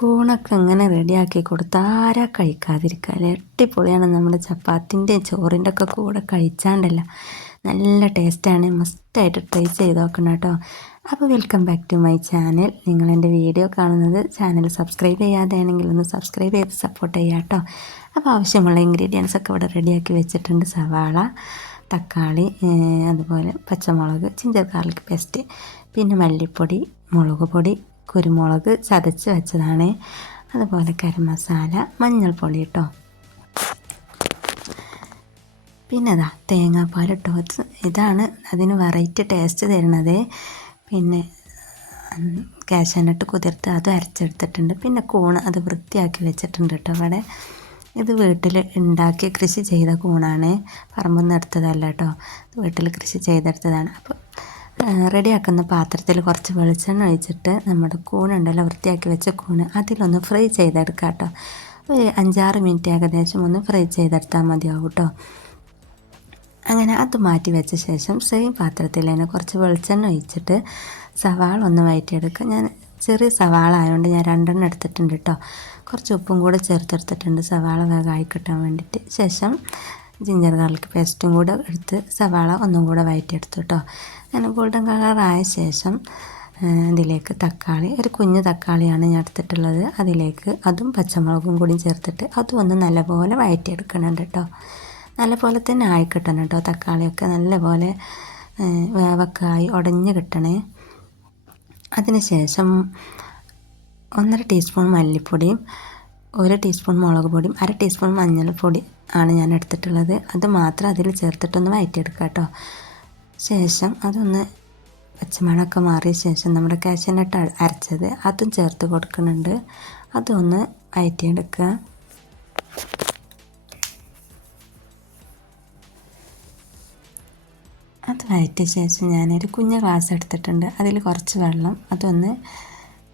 കൂണൊക്കെ ഇങ്ങനെ റെഡിയാക്കി കൊടുത്താൽ ആരാ കഴിക്കാതിരിക്കുക. അടിപൊളിയാണ്. നമ്മുടെ ചപ്പാത്തിൻ്റെ ചോറിൻ്റെ ഒക്കെ കൂടെ കഴിച്ചാണ്ടല്ല നല്ല ടേസ്റ്റാണ്. മസ്റ്റായിട്ട് ട്രൈ ചെയ്ത് നോക്കണം കേട്ടോ. അപ്പോൾ welcome back to my channel. നിങ്ങളെൻ്റെ വീഡിയോ കാണുന്നത് ചാനൽ സബ്സ്ക്രൈബ് ചെയ്യാതെയാണെങ്കിൽ ഒന്ന് സബ്സ്ക്രൈബ് ചെയ്ത് സപ്പോർട്ട് ചെയ്യാം കേട്ടോ. അപ്പോൾ ആവശ്യമുള്ള ഇൻഗ്രീഡിയൻസ് ഒക്കെ ഇവിടെ റെഡിയാക്കി വെച്ചിട്ടുണ്ട്. സവാള, തക്കാളി, അതുപോലെ പച്ചമുളക്, ജിഞ്ചർ ഗാർലിക് പേസ്റ്റ്, പിന്നെ മല്ലിപ്പൊടി, മുളക് പൊടി, കുരുമുളക് ചതച്ച് വെച്ചതാണ്, അതുപോലെ ഗരം മസാല, മഞ്ഞൾപ്പൊടി കേട്ടോ. പിന്നെ അതാ തേങ്ങാപ്പാൽ ഇട്ടോ. ഇതാണ് അതിന് വെറൈറ്റി ടേസ്റ്റ് തരുന്നത്. പിന്നെ കാഷ്യൂനട്ട് കുതിർത്ത് അതും അരച്ചെടുത്തിട്ടുണ്ട്. പിന്നെ കൂണ് അത് വൃത്തിയാക്കി വെച്ചിട്ടുണ്ട് കേട്ടോ. ഇവിടെ ഇത് വീട്ടിൽ ഉണ്ടാക്കി കൃഷി ചെയ്ത കൂണാണ്, പറമ്പിൽ നിന്ന് എടുത്തതല്ല കേട്ടോ. വീട്ടിൽ കൃഷി ചെയ്തെടുത്തതാണ്. അപ്പോൾ റെഡിയാക്കുന്ന പാത്രത്തിൽ കുറച്ച് വെളിച്ചെണ്ണ ഒഴിച്ചിട്ട് നമ്മുടെ കൂണുണ്ടല്ലോ, വൃത്തിയാക്കി വെച്ച കൂണ് അതിലൊന്ന് ഫ്രൈ ചെയ്തെടുക്കാം കേട്ടോ. ഒരു 5-6 മിനിറ്റ് ഏകദേശം ഒന്ന് ഫ്രൈ ചെയ്തെടുത്താൽ മതിയാവും കേട്ടോ. അങ്ങനെ അത് മാറ്റി വെച്ച ശേഷം സെയിം പാത്രത്തിൽ തന്നെ കുറച്ച് വെളിച്ചെണ്ണ ഒഴിച്ചിട്ട് സവാള ഒന്ന് വഴറ്റിയെടുക്കുക. ഞാൻ ചെറിയ സവാള ആയതുകൊണ്ട് ഞാൻ 2 എടുത്തിട്ടുണ്ട് കേട്ടോ. കുറച്ച് ഉപ്പും കൂടെ ചേർത്തെടുത്തിട്ടുണ്ട് സവാള വേഗമായി കിട്ടാൻ വേണ്ടിയിട്ട്. ശേഷം ജിഞ്ചർ ഗാർലിക് പേസ്റ്റും കൂടെ എടുത്ത് സവാള ഒന്നും കൂടെ വഴറ്റിയെടുത്തു കേട്ടോ. അങ്ങനെ ഗോൾഡൻ കളറായ ശേഷം ഇതിലേക്ക് തക്കാളി, ഒരു കുഞ്ഞ് തക്കാളിയാണ് ഞാൻ എടുത്തിട്ടുള്ളത്, അതിലേക്ക് അതും പച്ചമുളകും കൂടി ചേർത്തിട്ട് അതും ഒന്ന് നല്ലപോലെ വഴറ്റിയെടുക്കുന്നുണ്ട് കേട്ടോ. നല്ലപോലെ തന്നെ ആയി കിട്ടണം കേട്ടോ. തക്കാളിയൊക്കെ നല്ലപോലെ വേവക്കായി ഉടഞ്ഞ് കിട്ടണേ. അതിനുശേഷം 1.5 ടീസ്പൂൺ മല്ലിപ്പൊടിയും 1 ടീസ്പൂൺ മുളക് പൊടിയും 1/2 ടീസ്പൂൺ മഞ്ഞൾപ്പൊടി ആണ് ഞാൻ എടുത്തിട്ടുള്ളത്. അത് മാത്രം അതിൽ ചേർത്തിട്ടൊന്ന് വഴറ്റിയെടുക്കുക കേട്ടോ. ശേഷം അതൊന്ന് പച്ചമണമൊക്കെ മാറിയ ശേഷം നമ്മുടെ കാഷ്യൂനട്ട് അരച്ചത് അതും ചേർത്ത് കൊടുക്കുന്നുണ്ട്. അതൊന്ന് വഴറ്റിയെടുക്കുക. അത് വഴറ്റിയ ശേഷം ഞാനൊരു കുഞ്ഞ് ഗ്ലാസ് എടുത്തിട്ടുണ്ട്. അതിൽ കുറച്ച് വെള്ളം അതൊന്ന്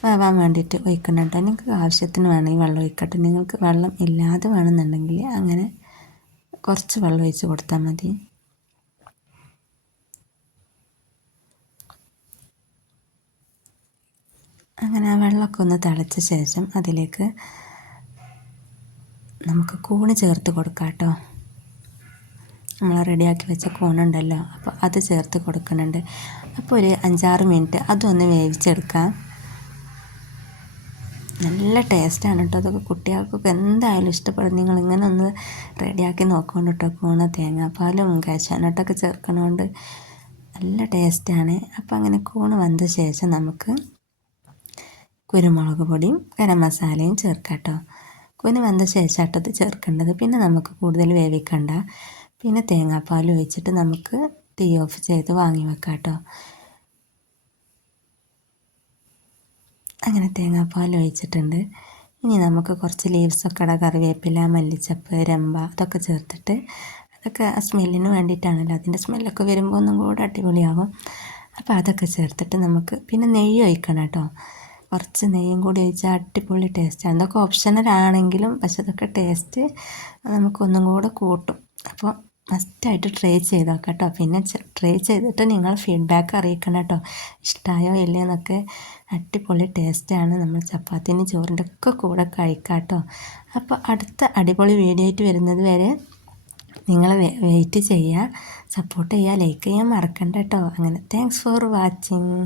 വേവാൻ വേണ്ടിയിട്ട് ഒഴിക്കുന്നുണ്ട്. നിങ്ങൾക്ക് ആവശ്യത്തിന് വേണമെങ്കിൽ വെള്ളം ഒഴിക്കട്ടെ. നിങ്ങൾക്ക് വെള്ളം ഇല്ലാതെ വേണമെന്നുണ്ടെങ്കിൽ അങ്ങനെ കുറച്ച് വെള്ളം ഒഴിച്ച് കൊടുത്താൽ മതി. അങ്ങനെ ആ വെള്ളമൊക്കെ ഒന്ന് തിളച്ച ശേഷം അതിലേക്ക് നമുക്ക് കൂണ് ചേർത്ത് കൊടുക്കാം കേട്ടോ. നമ്മൾ റെഡിയാക്കി വെച്ച കൂണുണ്ടല്ലോ, അപ്പോൾ അത് ചേർത്ത് കൊടുക്കുന്നുണ്ട്. അപ്പോൾ ഒരു 5-6 മിനിറ്റ് അതൊന്ന് വേവിച്ചെടുക്കാം. നല്ല ടേസ്റ്റാണ് കേട്ടോ. അതൊക്കെ കുട്ടികൾക്കൊക്കെ എന്തായാലും ഇഷ്ടപ്പെടും. നിങ്ങളിങ്ങനെ ഒന്ന് റെഡിയാക്കി നോക്കണം കേട്ടോ. കൂണ് തേങ്ങാപ്പാലും കാഷ്യൂനട്ടൊക്കെ ചേർക്കണോണ്ട് നല്ല ടേസ്റ്റാണ്. അപ്പോൾ അങ്ങനെ കൂണ് വന്ന ശേഷം നമുക്ക് കുരുമുളക് പൊടിയും ഗരം മസാലയും ചേർക്കാം കേട്ടോ. കൂന് വന്ന ശേഷം അത് ചേർക്കേണ്ടത്. പിന്നെ നമുക്ക് കൂടുതൽ വേവിക്കണ്ട. പിന്നെ തേങ്ങാപ്പാൽ ഒഴിച്ചിട്ട് നമുക്ക് തീ ഓഫ് ചെയ്ത് വാങ്ങി വെക്കാം കേട്ടോ. അങ്ങനെ തേങ്ങാപ്പാൽ ഒഴിച്ചിട്ടുണ്ട്. ഇനി നമുക്ക് കുറച്ച് ലീവ്സൊക്കെ ഇടാം. കറിവേപ്പില, മല്ലിച്ചപ്പ്, രമ്പ അതൊക്കെ ചേർത്തിട്ട്, അതൊക്കെ സ്മെല്ലിന് വേണ്ടിയിട്ടാണല്ലോ. അതിൻ്റെ സ്മെല്ലൊക്കെ വരുമ്പോൾ ഒന്നും കൂടെ അടിപൊളിയാകും. അപ്പോൾ അതൊക്കെ ചേർത്തിട്ട് നമുക്ക് പിന്നെ നെയ്യ് ഒഴിക്കണം കേട്ടോ. കുറച്ച് നെയ്യും കൂടി ഒഴിച്ചാൽ അടിപൊളി ടേസ്റ്റാണ്. അതൊക്കെ ഓപ്ഷണലാണെങ്കിലും പക്ഷെ അതൊക്കെ ടേസ്റ്റ് നമുക്കൊന്നും കൂടെ കൂട്ടും. അപ്പോൾ മസ്റ്റായിട്ട് ട്രൈ ചെയ്ത് നോക്കാം കേട്ടോ. പിന്നെ ട്രൈ ചെയ്തിട്ട് നിങ്ങൾ ഫീഡ്ബാക്ക് അറിയിക്കണം കേട്ടോ. ഇഷ്ടമായോ ഇല്ലയെന്നൊക്കെ. അടിപൊളി ടേസ്റ്റാണ്. നമ്മൾ ചപ്പാത്തിൻ്റെ ചോറിൻ്റെ ഒക്കെ കൂടെ കഴിക്കാം കേട്ടോ. അപ്പോൾ അടുത്ത അടിപൊളി വീഡിയോ ആയിട്ട് വരുന്നത് വരെ നിങ്ങൾ വെയിറ്റ് ചെയ്യുക, സപ്പോർട്ട് ചെയ്യുക, ലൈക്ക് ചെയ്യാൻ മറക്കണ്ട കേട്ടോ. അങ്ങനെ താങ്ക്സ് ഫോർ വാച്ചിങ്.